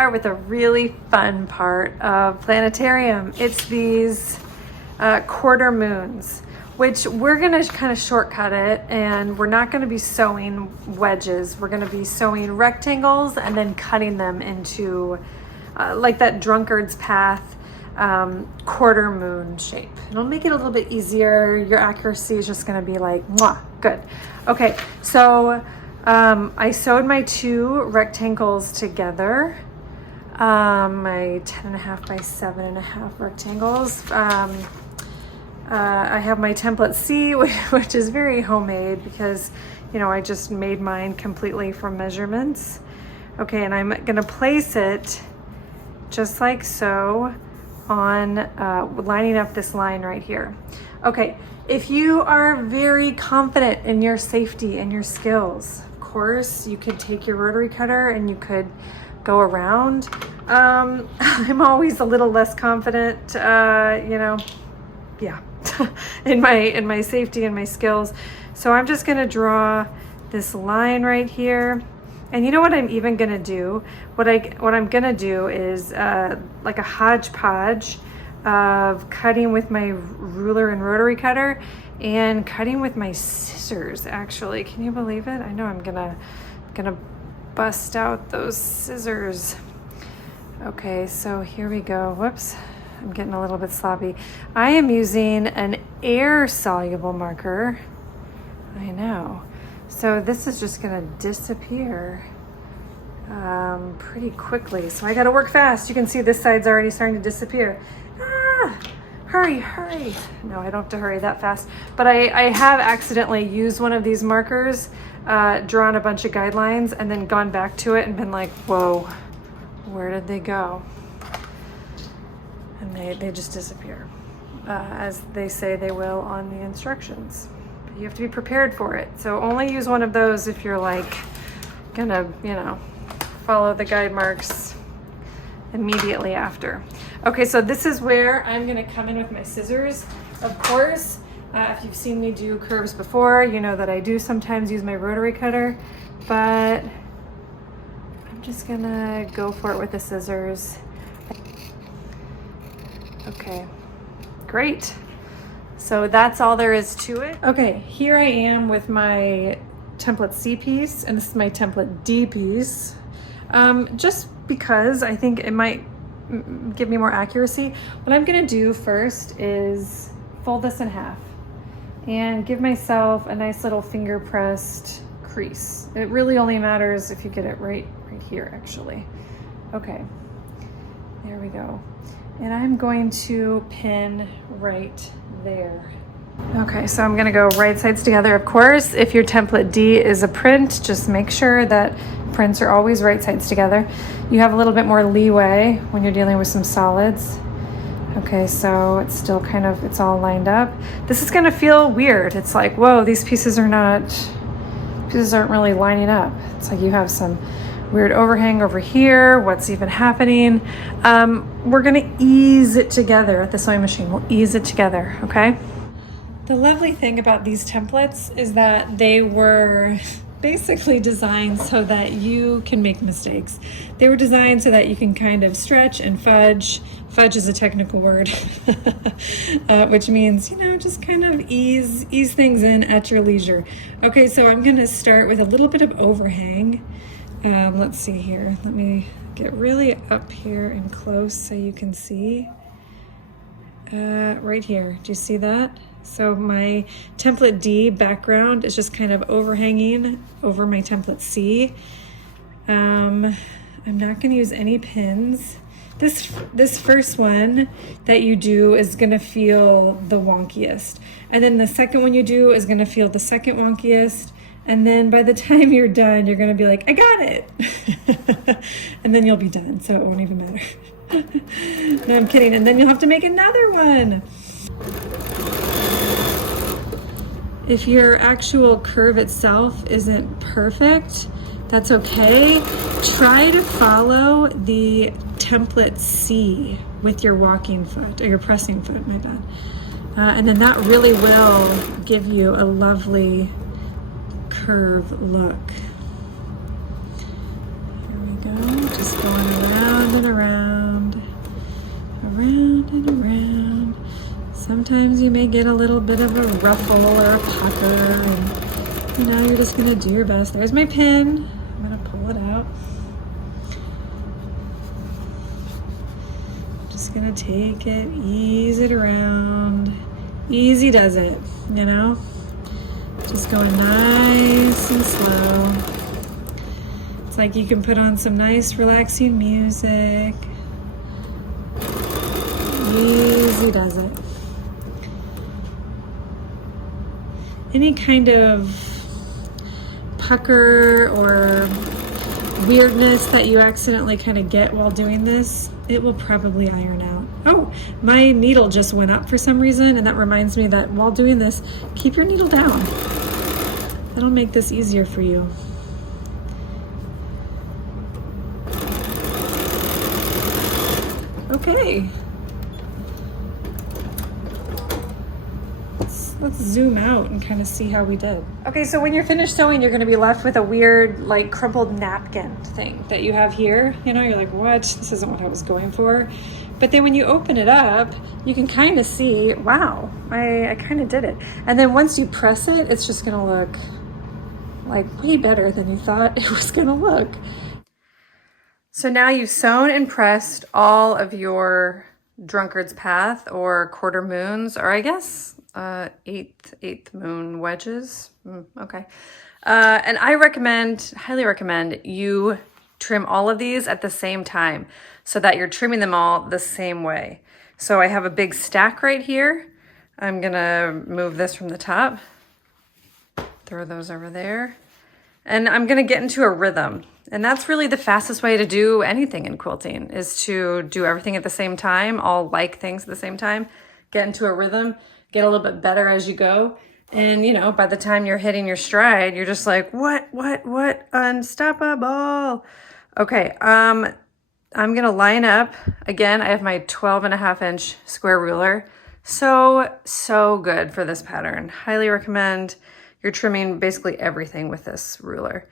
start with a really fun part of Planetarium. It's these quarter moons, which we're gonna kind of shortcut it, and we're not gonna be sewing wedges. We're gonna be sewing rectangles and then cutting them into like that drunkard's path quarter moon shape. It'll make it a little bit easier. Your accuracy is just gonna be like, mwah, good. Okay, so I sewed my 2 rectangles together, my 10.5 by 7.5 rectangles. I have my template C, which is very homemade because, you know, I just made mine completely from measurements. Okay, and I'm gonna place it just like so on lining up this line right here. Okay, if you are very confident in your safety and your skills, of course, you could take your rotary cutter and you could go around. I'm always a little less confident, you know, yeah, in my safety and my skills. So I'm just gonna draw this line right here. And you know what I'm even gonna do? What I'm gonna do is like a hodgepodge of cutting with my ruler and rotary cutter and cutting with my scissors, actually. Can you believe it? I know I'm gonna bust out those scissors. Okay, so here we go. Whoops, I'm getting a little bit sloppy. I am using an air-soluble marker. I know. So this is just gonna disappear pretty quickly. So I gotta work fast. You can see this side's already starting to disappear. Ah, hurry. No, I don't have to hurry that fast. But I have accidentally used one of these markers, drawn a bunch of guidelines, and then gone back to it and been like, whoa, where did they go? And they just disappear, as they say they will on the instructions. You have to be prepared for it. So only use one of those if you're like gonna, you know, follow the guide marks immediately after. Okay, so this is where I'm gonna come in with my scissors. Of course, if you've seen me do curves before, you know that I do sometimes use my rotary cutter, but I'm just gonna go for it with the scissors. Okay, great. So that's all there is to it. Okay, here I am with my template C piece, and this is my template D piece. Just because I think it might give me more accuracy. What I'm gonna do first is fold this in half and give myself a nice little finger pressed crease. It really only matters if you get it right here, actually. Okay, there we go. And I'm going to pin right there. Okay, so I'm gonna go right sides together. Of course, if your template D is a print, just make sure that prints are always right sides together. You have a little bit more leeway when you're dealing with some solids. Okay, so it's still kind of, it's all lined up. This is gonna feel weird. It's like, whoa, these pieces aren't really lining up. It's like you have some weird overhang over here. What's even happening? We're gonna ease it together at the sewing machine. We'll ease it together, okay? The lovely thing about these templates is that they were basically designed so that you can make mistakes. They were designed so that you can kind of stretch and fudge. Fudge is a technical word, which means, you know, just kind of ease things in at your leisure. Okay, so I'm gonna start with a little bit of overhang. Let's see here. Let me get really up here and close so you can see. Right here, do you see that? So my template D background is just kind of overhanging over my template C. I'm not gonna use any pins. This first one that you do is gonna feel the wonkiest. And then the second one you do is gonna feel the second wonkiest. And then by the time you're done, you're gonna be like, I got it. And then you'll be done, so it won't even matter. No, I'm kidding. And then you'll have to make another one. If your actual curve itself isn't perfect, that's okay. Try to follow the template C with your walking foot, or your pressing foot, my bad. And then that really will give you a lovely curve look. Here we go, just going around. Sometimes you may get a little bit of a ruffle or a pucker, and you know, you're just gonna do your best. There's my pin. I'm gonna pull it out. Just gonna take it, ease it around. Easy does it, you know? Just going nice and slow. It's like you can put on some nice relaxing music. Easy does it. Any kind of pucker or weirdness that you accidentally kind of get while doing this, it will probably iron out. Oh, my needle just went up for some reason, and that reminds me that while doing this, keep your needle down. That'll make this easier for you. Okay. Let's zoom out and kind of see how we did. Okay, so when you're finished sewing, you're gonna be left with a weird, like, crumpled napkin thing that you have here. You know, you're like, what? This isn't what I was going for. But then when you open it up, you can kind of see, wow, I kind of did it. And then once you press it, it's just gonna look like way better than you thought it was gonna look. So now you've sewn and pressed all of your drunkard's path or quarter moons, or I guess eighth moon wedges. Okay. And I highly recommend you trim all of these at the same time so that you're trimming them all the same way. So I have a big stack right here. I'm gonna move this from the top, throw those over there. And I'm gonna get into a rhythm. And that's really the fastest way to do anything in quilting, is to do everything at the same time, all like things at the same time, get into a rhythm, get a little bit better as you go. And you know, by the time you're hitting your stride, you're just like, what, unstoppable. Okay, I'm gonna line up. Again, I have my 12.5-inch square ruler. So good for this pattern. Highly recommend. You're trimming basically everything with this ruler.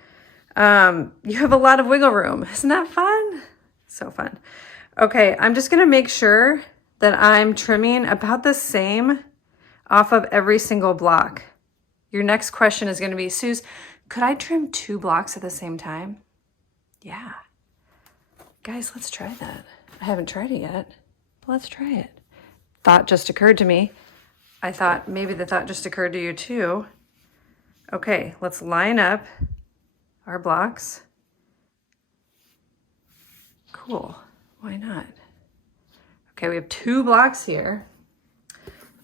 You have a lot of wiggle room. Isn't that fun? So fun. Okay, I'm just gonna make sure that I'm trimming about the same off of every single block. Your next question is gonna be, Suze, could I trim 2 blocks at the same time? Yeah. Guys, let's try that. I haven't tried it yet, but let's try it. Thought just occurred to me. I thought maybe the thought just occurred to you too. Okay, let's line up our blocks. Cool, why not? Okay, we have 2 blocks here.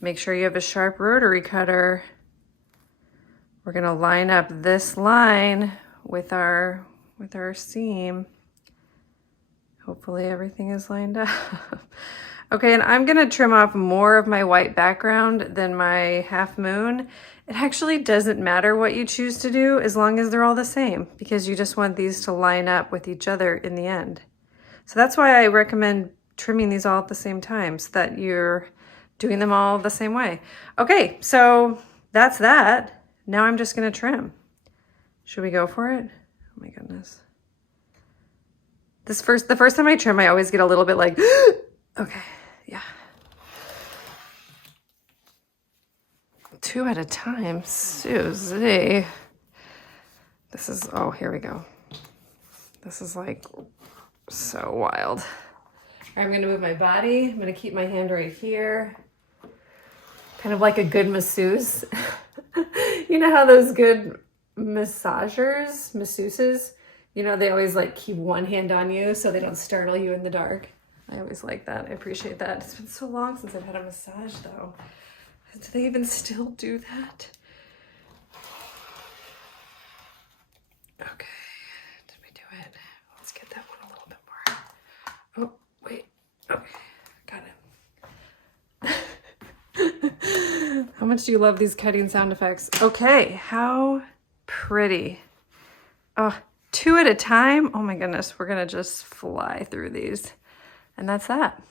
Make sure you have a sharp rotary cutter. We're gonna line up this line with our seam. Hopefully everything is lined up. Okay, and I'm gonna trim off more of my white background than my half moon. It actually doesn't matter what you choose to do as long as they're all the same, because you just want these to line up with each other in the end. So that's why I recommend trimming these all at the same time, so that you're doing them all the same way. Okay, so that's that. Now I'm just gonna trim. Should we go for it? Oh my goodness. The first time I trim, I always get a little bit like, okay, yeah. 2 at a time, Suzy. This is, oh, here we go. This is like so wild. I'm gonna move my body. I'm gonna keep my hand right here. Kind of like a good masseuse. You know how those good masseuses, you know, they always like keep one hand on you so they don't startle you in the dark. I always like that. I appreciate that. It's been so long since I've had a massage though. Do they even still do that? Okay, did we do it? Let's get that one a little bit more. Oh, wait, okay, got it. How much do you love these cutting sound effects? Okay, how pretty. Oh, 2 at a time. Oh my goodness, we're gonna just fly through these. And that's that.